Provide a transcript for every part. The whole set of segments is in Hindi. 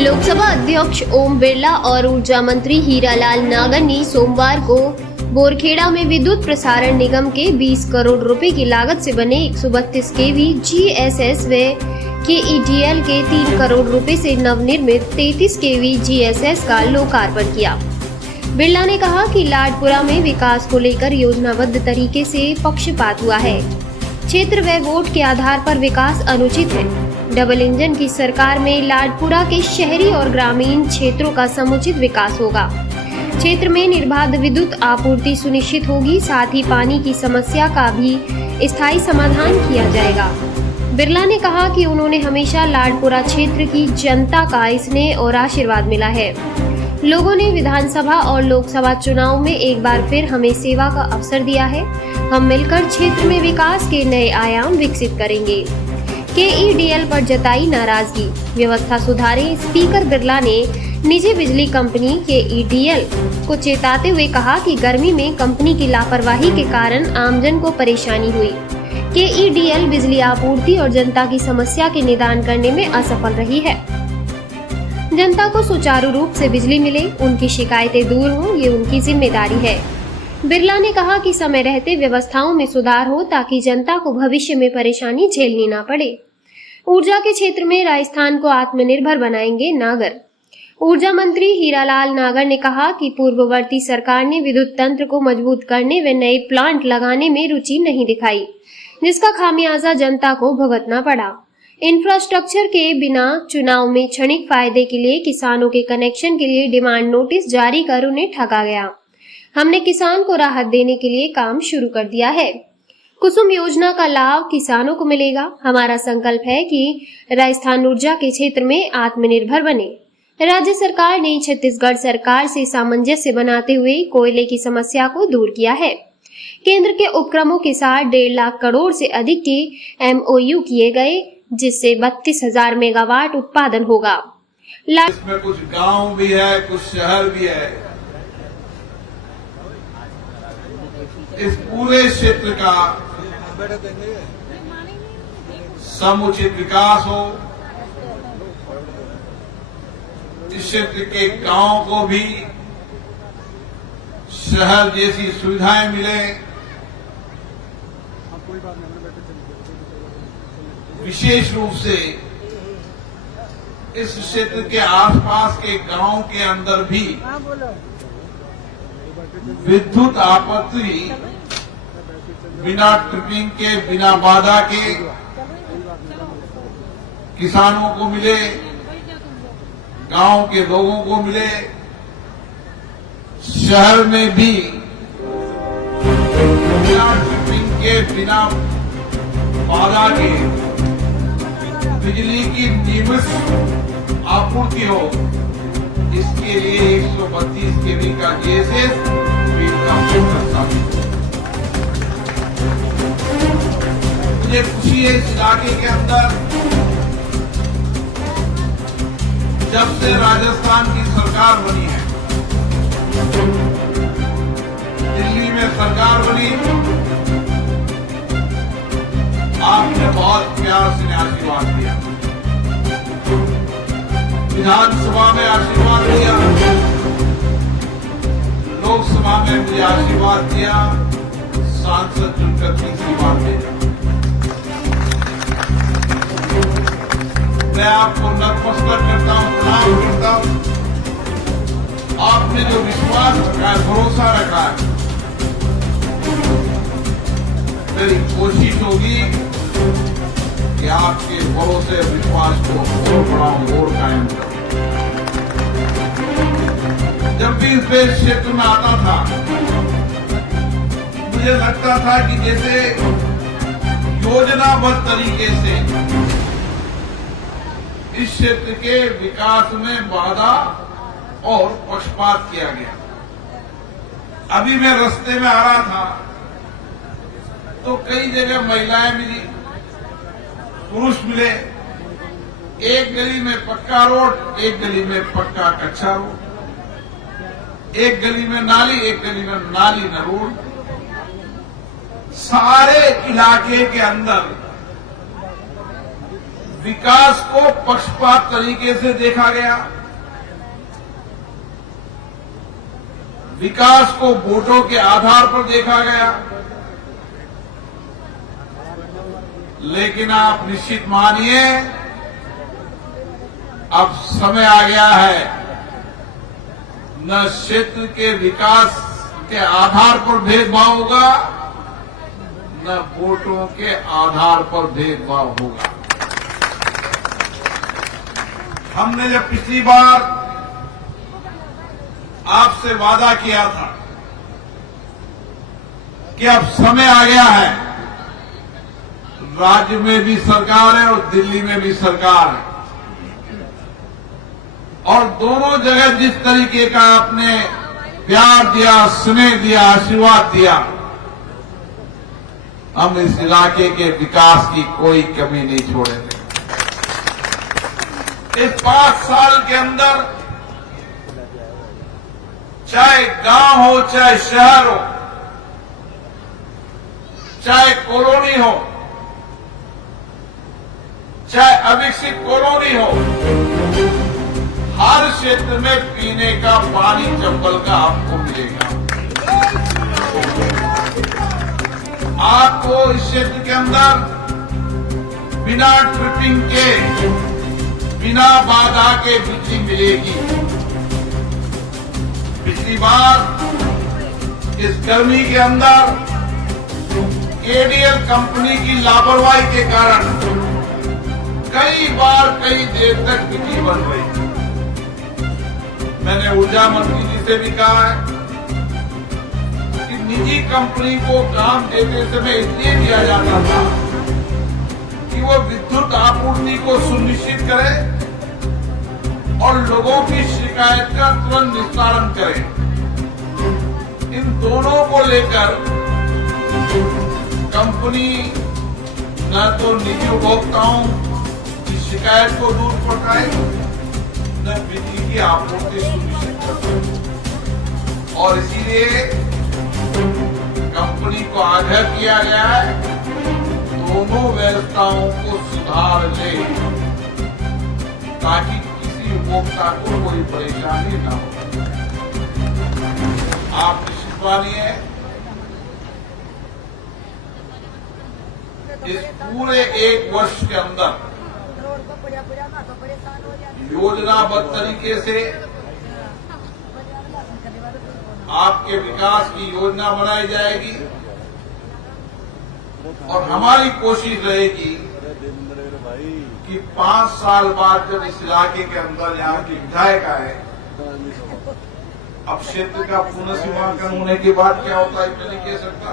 लोकसभा अध्यक्ष ओम बिरला और ऊर्जा मंत्री हीरालाल नागर ने सोमवार को बोरखेड़ा में विद्युत प्रसारण निगम के 20 करोड़ रुपए की लागत से बने 132 केवी GSS व KEDL के 3 करोड़ रुपए से नवनिर्मित 33 केवी GSS का लोकार्पण किया। बिरला ने कहा कि लाडपुरा में विकास को लेकर योजनाबद्ध तरीके से पक्षपात हुआ है। क्षेत्र व वोट के आधार पर विकास अनुचित है। डबल इंजन की सरकार में लाडपुरा के शहरी और ग्रामीण क्षेत्रों का समुचित विकास होगा। क्षेत्र में निर्बाध विद्युत आपूर्ति सुनिश्चित होगी, साथ ही पानी की समस्या का भी स्थायी समाधान किया जाएगा। बिरला ने कहा कि उन्होंने हमेशा लाडपुरा क्षेत्र की जनता का स्नेह और आशीर्वाद मिला है। लोगों ने विधानसभा और लोकसभा चुनाव में एक बार फिर हमें सेवा का अवसर दिया है। हम मिलकर क्षेत्र में विकास के नए आयाम विकसित करेंगे। KEDL पर जताई नाराजगी, व्यवस्था सुधारें। स्पीकर बिरला ने निजी बिजली कंपनी KEDL को चेताते हुए कहा कि गर्मी में कंपनी की लापरवाही के कारण आमजन को परेशानी हुई। KEDL बिजली आपूर्ति और जनता की समस्या के निदान करने में असफल रही है। जनता को सुचारू रूप से बिजली मिले, उनकी शिकायतें दूर हों, ये उनकी जिम्मेदारी है। बिरला ने कहा कि समय रहते व्यवस्थाओं में सुधार हो ताकि जनता को भविष्य में परेशानी झेलनी ना पड़े। ऊर्जा के क्षेत्र में राजस्थान को आत्मनिर्भर बनाएंगे नागर। ऊर्जा मंत्री हीरालाल नागर ने कहा कि पूर्ववर्ती सरकार ने विद्युत तंत्र को मजबूत करने व नए प्लांट लगाने में रुचि नहीं दिखाई, जिसका खामियाजा जनता को भुगतना पड़ा। इंफ्रास्ट्रक्चर के बिना चुनाव में क्षणिक फायदे के लिए किसानों के कनेक्शन के लिए डिमांड नोटिस जारी कर उन्हें ठगा गया। हमने किसान को राहत देने के लिए काम शुरू कर दिया है। कुसुम योजना का लाभ किसानों को मिलेगा। हमारा संकल्प है कि राजस्थान ऊर्जा के क्षेत्र में आत्मनिर्भर बने। राज्य सरकार ने छत्तीसगढ़ सरकार से सामंजस्य बनाते हुए कोयले की समस्या को दूर किया है। केंद्र के उपक्रमों के साथ 1.5 लाख करोड़ से अधिक के MOU किए गए, जिससे 32,000 मेगावाट उत्पादन होगा। इसमें कुछ गांव भी है, कुछ शहर भी है। इस पूरे क्षेत्र का समुचित विकास हो, इस क्षेत्र के गांव को भी शहर जैसी सुविधाएं मिले, विशेष रूप से इस क्षेत्र के आसपास के गांव के अंदर भी विद्युत आपूर्ति बिना ट्रिपिंग के, बिना बाधा के किसानों को मिले, गांव के लोगों को मिले। शहर में भी बिना ट्रिपिंग के, बिना बाधा के बिजली की नियमित आपूर्ति हो, इसके लिए 132 केवी का GSS मुझे खुशी है इस इलाके के अंदर जब से राजस्थान की सरकार बनी है, दिल्ली में सरकार बनी, आपने बहुत प्यार से आशीर्वाद दिया, विधानसभा में आशीर्वाद दिया, लोकसभा में मुझे आशीर्वाद दिया, सांसद चुनकर तीसरी बार दिया। मैं आपको नतमस्तक करता हूं, प्रणाम करता हूं। आपने जो विश्वास रखा है, भरोसा रखा है, मेरी कोशिश होगी कि आपके भरोसे विश्वास को और बढ़ाऊं और कायम करूं। जब भी इस क्षेत्र में आता था, मुझे लगता था कि जैसे योजनाबद्ध तरीके से इस क्षेत्र के विकास में बाधा और पक्षपात किया गया। अभी मैं रास्ते में आ रहा था तो कई जगह महिलाएं मिली, पुरुष मिले। एक गली में पक्का रोड, एक गली में पक्का कच्चा रोड, एक गली में नाली, एक गली में नाली न रोड। सारे इलाके के अंदर विकास को पक्षपात तरीके से देखा गया, विकास को वोटों के आधार पर देखा गया। लेकिन आप निश्चित मानिए, अब समय आ गया है, न क्षेत्र के विकास के आधार पर भेदभाव होगा, न वोटों के आधार पर भेदभाव होगा। हमने जब पिछली बार आपसे वादा किया था कि अब समय आ गया है, राज्य में भी सरकार है और दिल्ली में भी सरकार है, और दोनों जगह जिस तरीके का आपने प्यार दिया, स्नेह दिया, आशीर्वाद दिया, हम इस इलाके के विकास की कोई कमी नहीं छोड़ेंगे। इस 5 साल के अंदर चाहे गांव हो, चाहे शहर हो, चाहे कॉलोनी हो, चाहे अविकसित कॉलोनी हो, हर क्षेत्र में पीने का पानी चंबल का आपको मिलेगा। आपको इस क्षेत्र के अंदर बिना ट्रिपिंग के, बिना बाधा के बिजली मिलेगी। पिछली बार इस गर्मी के अंदर केडीएल कंपनी की लापरवाही के कारण कई बार कई देर तक बिजली बंद रही। मैंने ऊर्जा मंत्री जी से भी कहा है कि निजी कंपनी को काम देते समय इसलिए दिया जाता था कि वो विद्युत आपूर्ति को सुनिश्चित करे और लोगों की शिकायत का तुरंत निस्तारण करे। इन दोनों को लेकर कंपनी न तो निजी उपभोक्ताओं की शिकायत को दूर पहुंचाए, न बिजली की आपूर्ति सुनिश्चित करते, और इसीलिए कंपनी को आग्रह किया गया है दोनों व्यवस्थाओं को सुधार ले, ताकि किसी उपभोक्ता को कोई परेशानी न हो। आप निश्चित मानिए, इस पूरे 1 वर्ष के अंदर योजनाबद्ध तरीके से आपके विकास की योजना बनाई जाएगी, और हमारी कोशिश रहेगी कि 5 साल बाद जब इस इलाके के अंदर यहाँ की विधायक आए, अब क्षेत्र का पुनर्सीमांकन होने के बाद क्या होता है मैं नहीं कह सकता,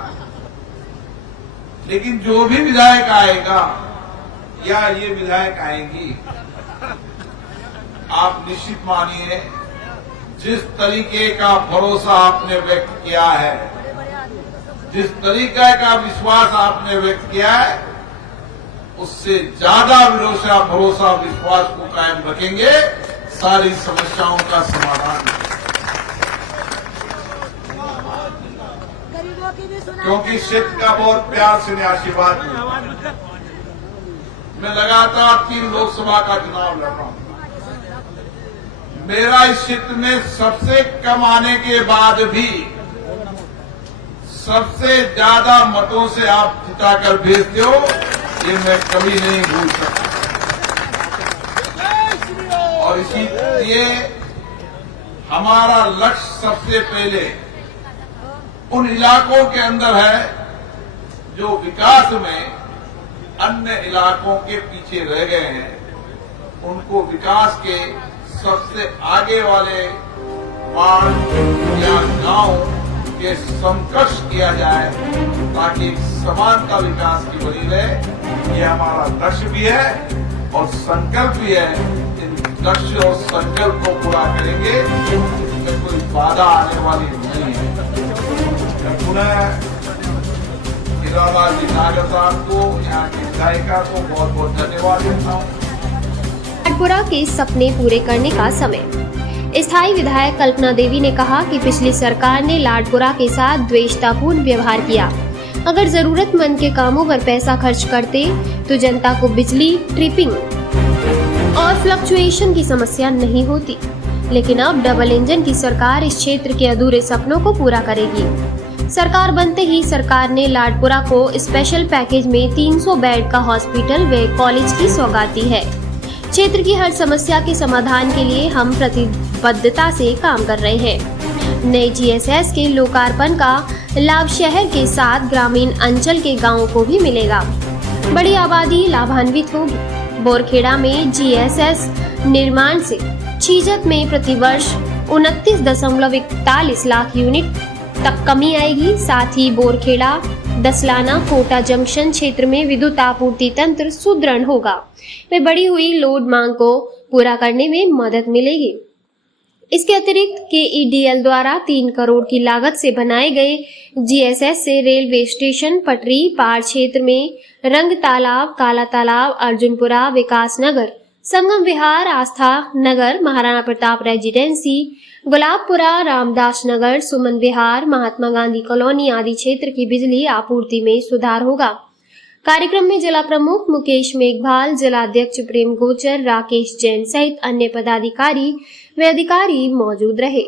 लेकिन जो भी विधायक आएगा या ये विधायक आएंगी, आप निश्चित मानिए जिस तरीके का भरोसा आपने व्यक्त किया है, जिस तरीके का विश्वास आपने व्यक्त किया है, उससे ज्यादा भरोसा विश्वास को कायम रखेंगे, सारी समस्याओं का समाधान। क्योंकि क्षेत्र का बहुत प्यार से आशीर्वाद मिला। मैं लगातार 3 लोकसभा का चुनाव लड़ रहा हूं। मेरा इस क्षेत्र में सबसे कम आने के बाद भी सबसे ज्यादा मतों से आप जिताकर भेजते हो, ये मैं कभी नहीं भूल सकता। और इसीलिए हमारा लक्ष्य सबसे पहले उन इलाकों के अंदर है जो विकास में अन्य इलाकों के पीछे रह गए हैं, उनको विकास के सबसे आगे वाले वार्ड या गांव के समकक्ष किया जाए, ताकि समानता विकास की बनी रहे। ये हमारा लक्ष्य भी है और संकल्प भी है। इन लक्ष्य और संकल्प को पूरा करेंगे, इसमें कोई बाधा आने वाली नहीं है। मैं पुनः हीरालाल जी नागर साहब को, यहाँ की विधायिका को बहुत बहुत धन्यवाद देता हूँ। लाडपुरा के सपने पूरे करने का समय। स्थायी विधायक कल्पना देवी ने कहा कि पिछली सरकार ने लाडपुरा के साथ द्वेषतापूर्ण व्यवहार किया। अगर जरूरतमंद के कामों पर पैसा खर्च करते तो जनता को बिजली, ट्रिपिंग और फ्लक्चुएशन की समस्या नहीं होती। लेकिन अब डबल इंजन की सरकार इस क्षेत्र के अधूरे सपनों को पूरा करेगी। सरकार बनते ही सरकार ने लाडपुरा को स्पेशल पैकेज में 300 बेड का हॉस्पिटल व कॉलेज की सौगात दी है। क्षेत्र की हर समस्या के समाधान के लिए हम प्रतिबद्धता से काम कर रहे हैं। नए जीएसएस के लोकार्पण का लाभ शहर के साथ ग्रामीण अंचल के गांवों को भी मिलेगा। बड़ी आबादी लाभान्वित होगी। बोरखेड़ा में जीएसएस निर्माण से छीजत में प्रतिवर्ष 29.41 लाख यूनिट तक कमी आएगी। साथ ही बोरखेड़ा दसलाना कोटा जंक्शन क्षेत्र में विद्युत आपूर्ति तंत्र सुदृढ़ होगा व बढ़ी हुई लोड मांग को पूरा करने में मदद मिलेगी। इसके अतिरिक्त केईडीएल द्वारा 3 करोड़ की लागत से बनाए गए जीएसएस से रेलवे स्टेशन, पटरी पार क्षेत्र में रंग तालाब, काला तालाब, अर्जुनपुरा, विकास नगर, संगम विहार, आस्था नगर, महाराणा प्रताप रेजिडेंसी, गुलाबपुरा, रामदास नगर, सुमन विहार, महात्मा गांधी कॉलोनी आदि क्षेत्र की बिजली आपूर्ति में सुधार होगा। कार्यक्रम में जिला प्रमुख मुकेश मेघवाल, जिला अध्यक्ष प्रेम गोचर, राकेश जैन सहित अन्य पदाधिकारी व अधिकारी मौजूद रहे।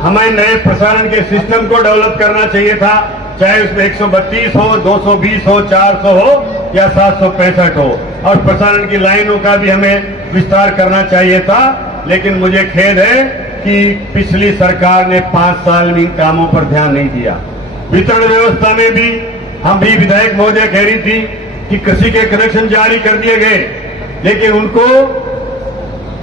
हमें नए प्रसारण के सिस्टम को डेवलप करना चाहिए था, चाहे उसमें 132 हो, 220 हो, 400 हो या 765 हो, और प्रसारण की लाइनों का भी हमें विस्तार करना चाहिए था। लेकिन मुझे खेद है कि पिछली सरकार ने 5 साल में इन कामों पर ध्यान नहीं दिया। वितरण व्यवस्था में भी हम भी विधायक महोदय कह रही थी कि कृषि के कनेक्शन जारी कर दिए गए, लेकिन उनको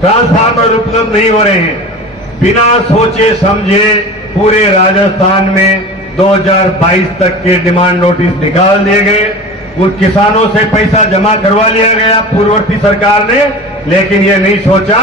ट्रांसफार्मर उपलब्ध नहीं हो रहे हैं। बिना सोचे समझे पूरे राजस्थान में 2022 तक के डिमांड नोटिस निकाल दिए गए। उन किसानों से पैसा जमा करवा लिया गया पूर्ववर्ती सरकार ने, लेकिन ये नहीं सोचा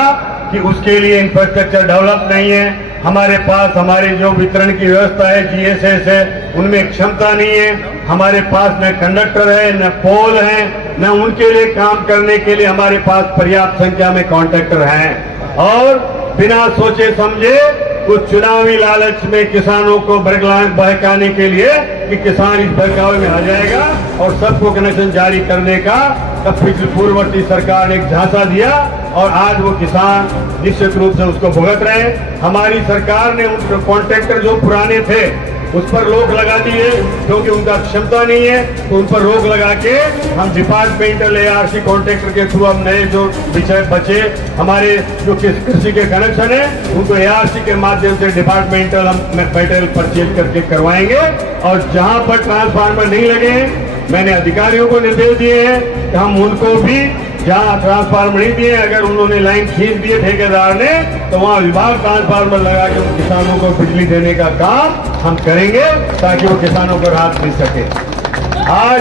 कि उसके लिए इंफ्रास्ट्रक्चर डेवलप नहीं है। हमारे पास हमारे जो वितरण की व्यवस्था है, जीएसएस है, उनमें क्षमता नहीं है। हमारे पास न कंडक्टर है, न पोल है, न उनके लिए काम करने के लिए हमारे पास पर्याप्त संख्या में कॉन्ट्रैक्टर हैं। और बिना सोचे समझे कुछ चुनावी लालच में किसानों को बहकाने के लिए कि किसान इस बहकावे में आ जाएगा और सबको कनेक्शन जारी करने का तब पिछली पूर्ववर्ती सरकार ने एक झांसा दिया, और आज वो किसान निश्चित रूप से उसको भुगत रहे हैं। हमारी सरकार ने उन कॉन्ट्रैक्टर जो पुराने थे उस पर रोक लगा दी है, क्योंकि उनका क्षमता नहीं है, तो उन पर रोक लगा के हम डिपार्टमेंटल एआरसी कॉन्ट्रैक्टर के थ्रू हम नए जो विषय बचे हमारे जो कृषि के कनेक्शन है उनको एआरसी के माध्यम से डिपार्टमेंटल हम मटेरियल परचेज करके करवाएंगे। और जहां पर ट्रांसफार्मर नहीं लगे हैं, मैंने अधिकारियों को निर्देश दिए हैं कि हम उनको भी जहां ट्रांसफार्मर नहीं दिए, अगर उन्होंने लाइन खींच दिए ठेकेदार ने, तो वहां विभाग ट्रांसफार्मर लगा के उन किसानों को बिजली देने का काम हम करेंगे ताकि वो किसानों को राहत मिल सके। आज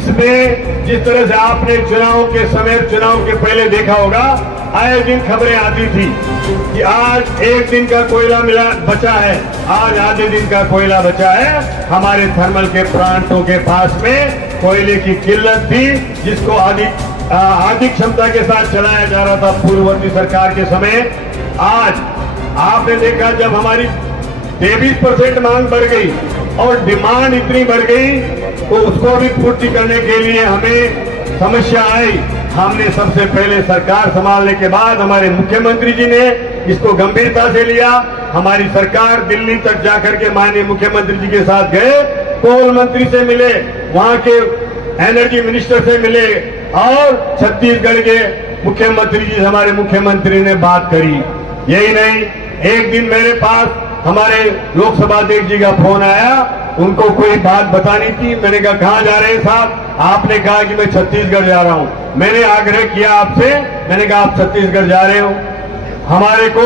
इसमें जिस तरह से आपने चुनाव के समय, चुनाव के पहले देखा होगा, आए दिन खबरें आती थी कि आज 1 दिन का कोयला बचा है, आज आधे दिन का कोयला बचा है। हमारे थर्मल के प्लांटों के पास में कोयले की किल्लत थी, जिसको अधिक क्षमता के साथ चलाया जा रहा था पूर्ववर्ती सरकार के समय। आज आपने देखा जब हमारी 23% मांग बढ़ गई और डिमांड इतनी बढ़ गई, तो उसको भी पूर्ति करने के लिए हमें समस्या आई। हमने सबसे पहले सरकार संभालने के बाद हमारे मुख्यमंत्री जी ने इसको गंभीरता से लिया। हमारी सरकार दिल्ली तक जाकर के माननीय मुख्यमंत्री जी के साथ गए, कोल मंत्री से मिले, वहां के एनर्जी मिनिस्टर से मिले, और छत्तीसगढ़ के मुख्यमंत्री जी, हमारे मुख्यमंत्री ने बात करी। यही नहीं, एक दिन मेरे पास हमारे लोकसभा अध्यक्ष जी का फोन आया, उनको कोई बात बतानी थी। मैंने कहा कहां जा रहे हैं साहब? आपने कहा कि मैं छत्तीसगढ़ जा रहा हूं। मैंने आग्रह किया आपसे, मैंने कहा आप छत्तीसगढ़ जा रहे हो, हमारे को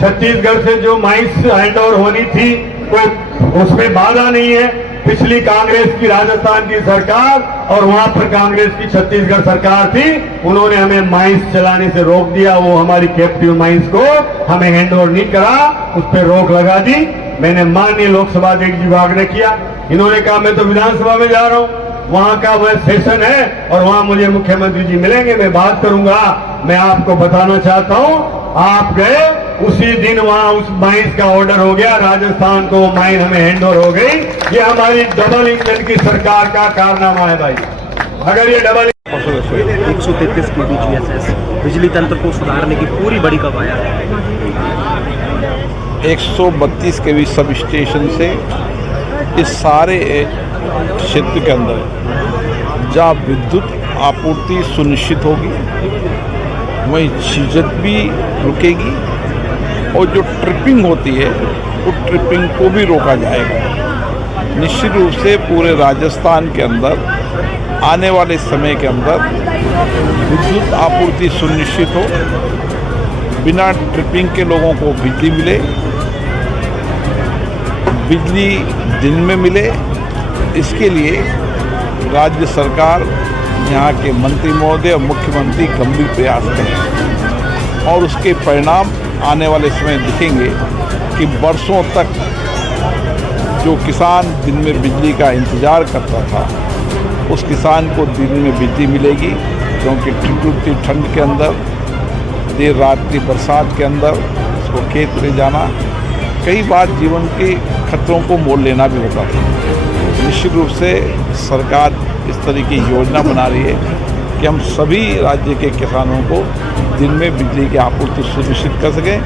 छत्तीसगढ़ से जो माइंस हैंड ओवर होनी थी कोई उसमें बाधा नहीं है। पिछली कांग्रेस की राजस्थान की सरकार और वहां पर कांग्रेस की छत्तीसगढ़ सरकार थी, उन्होंने हमें माइंस चलाने से रोक दिया। वो हमारी कैप्टिव माइंस को हमें हैंड ओवर नहीं करा, उस पर रोक लगा दी। मैंने माननीय लोकसभा अध्यक्ष जी को आग्रह किया, इन्होंने कहा मैं तो विधानसभा में जा रहा हूं, वहां का वह सेशन है और वहां मुझे मुख्यमंत्री जी मिलेंगे, मैं बात करूंगा। मैं आपको बताना चाहता हूं, आप गए उसी दिन वहां उस माइंस का ऑर्डर हो गया, राजस्थान को माइन हमें हैंडओवर हो गई। ये हमारी डबल इंजन की सरकार का कारनामा है भाई। अगर ये डबल 133 kV GSS बिजली तंत्र को सुधारने की पूरी बड़ी कवायद है। 132 kV सब स्टेशन से इस सारे क्षेत्र के अंदर जहाँ विद्युत आपूर्ति सुनिश्चित होगी वहीं चीजत भी रुकेगी और जो ट्रिपिंग होती है वो ट्रिपिंग को भी रोका जाएगा। निश्चित रूप से पूरे राजस्थान के अंदर आने वाले समय के अंदर विद्युत आपूर्ति सुनिश्चित हो, बिना ट्रिपिंग के लोगों को बिजली मिले, बिजली दिन में मिले। इसके लिए राज्य सरकार, यहाँ के मंत्री महोदय और मुख्यमंत्री गंभीर प्रयास करें और उसके परिणाम आने वाले समय दिखेंगे कि वर्षों तक जो किसान दिन में बिजली का इंतज़ार करता था उस किसान को दिन में बिजली मिलेगी, क्योंकि ठिठुरती ठंड के अंदर, देर रात की बरसात के अंदर उसको खेत ले जाना, कई बार जीवन के खतरों को मोल लेना भी होता था। निश्चित रूप से सरकार इस तरह की योजना बना रही है कि हम सभी राज्य के किसानों को दिन में बिजली की आपूर्ति सुनिश्चित कर सकें,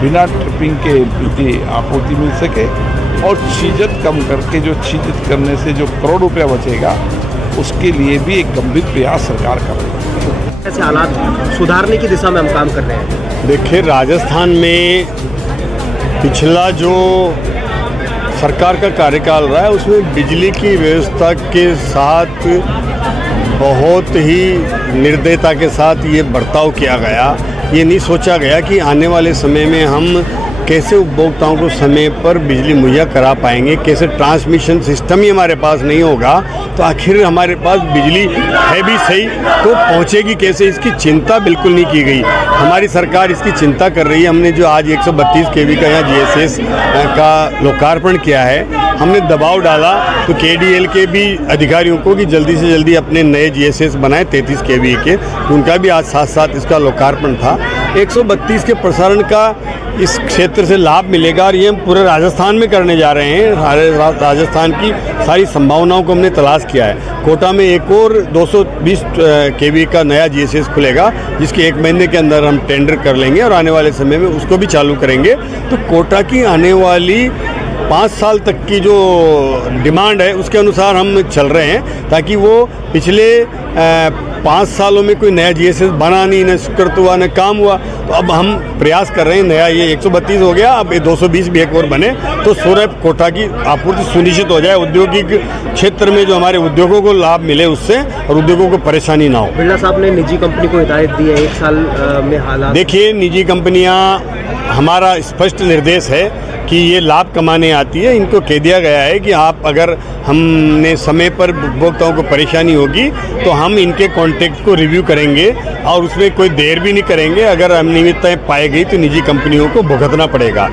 बिना ट्रिपिंग के बिजली आपूर्ति मिल सके और चीजत कम करके जो चीजत करने से जो करोड़ रुपया बचेगा उसके लिए भी एक गंभीर प्रयास सरकार कर रही है। ऐसे हालात सुधारने की दिशा में हम काम कर रहे हैं। देखिए, राजस्थान में पिछला जो सरकार का कार्यकाल रहा है उसमें बिजली की व्यवस्था के साथ बहुत ही निर्दयता के साथ ये बर्ताव किया गया। ये नहीं सोचा गया कि आने वाले समय में हम कैसे उपभोक्ताओं को समय पर बिजली मुहैया करा पाएंगे, कैसे ट्रांसमिशन सिस्टम ही हमारे पास नहीं होगा तो आखिर हमारे पास बिजली है भी सही तो पहुंचेगी कैसे, इसकी चिंता बिल्कुल नहीं की गई। हमारी सरकार इसकी चिंता कर रही है। हमने जो आज 132 kV का यहाँ GSS का लोकार्पण किया है, हमने दबाव डाला तो KDL के भी अधिकारियों को कि जल्दी से जल्दी अपने नए GSS बनाए 33 kV के, तो उनका भी आज साथ साथ इसका लोकार्पण था। 132 के प्रसारण का इस क्षेत्र से लाभ मिलेगा और ये हम पूरे राजस्थान में करने जा रहे हैं। राजस्थान की सारी संभावनाओं को हमने तलाश किया है। कोटा में एक और 220 kV का नया GSS खुलेगा जिसके 1 महीने के अंदर हम टेंडर कर लेंगे और आने वाले समय में उसको भी चालू करेंगे। तो कोटा की आने वाली 5 साल तक की जो डिमांड है उसके अनुसार हम चल रहे हैं ताकि वो पिछले 5 सालों में कोई नया GSS बना नहीं, न स्वीकृत हुआ, न काम हुआ। तो अब हम प्रयास कर रहे हैं, नया ये 132 हो गया, अब ये 220 भी एक और बने तो सूर्य कोटा की आपूर्ति सुनिश्चित हो जाए, औद्योगिक क्षेत्र में जो हमारे उद्योगों को लाभ मिले उससे और उद्योगों को परेशानी ना हो। बिरला साहब ने निजी कंपनी को हिदायत दी है 1 साल में हालात। देखिए, निजी कंपनियां, हमारा स्पष्ट निर्देश है कि ये लाभ कमाने आती है। इनको कह दिया गया है कि आप अगर हमने समय पर उपभोक्ताओं को परेशानी होगी तो हम इनके कॉन्ट्रैक्ट को रिव्यू करेंगे और उसमें कोई देर भी नहीं करेंगे। अगर अनियमितताएं पाई गई तो निजी कंपनियों को भुगतना पड़ेगा।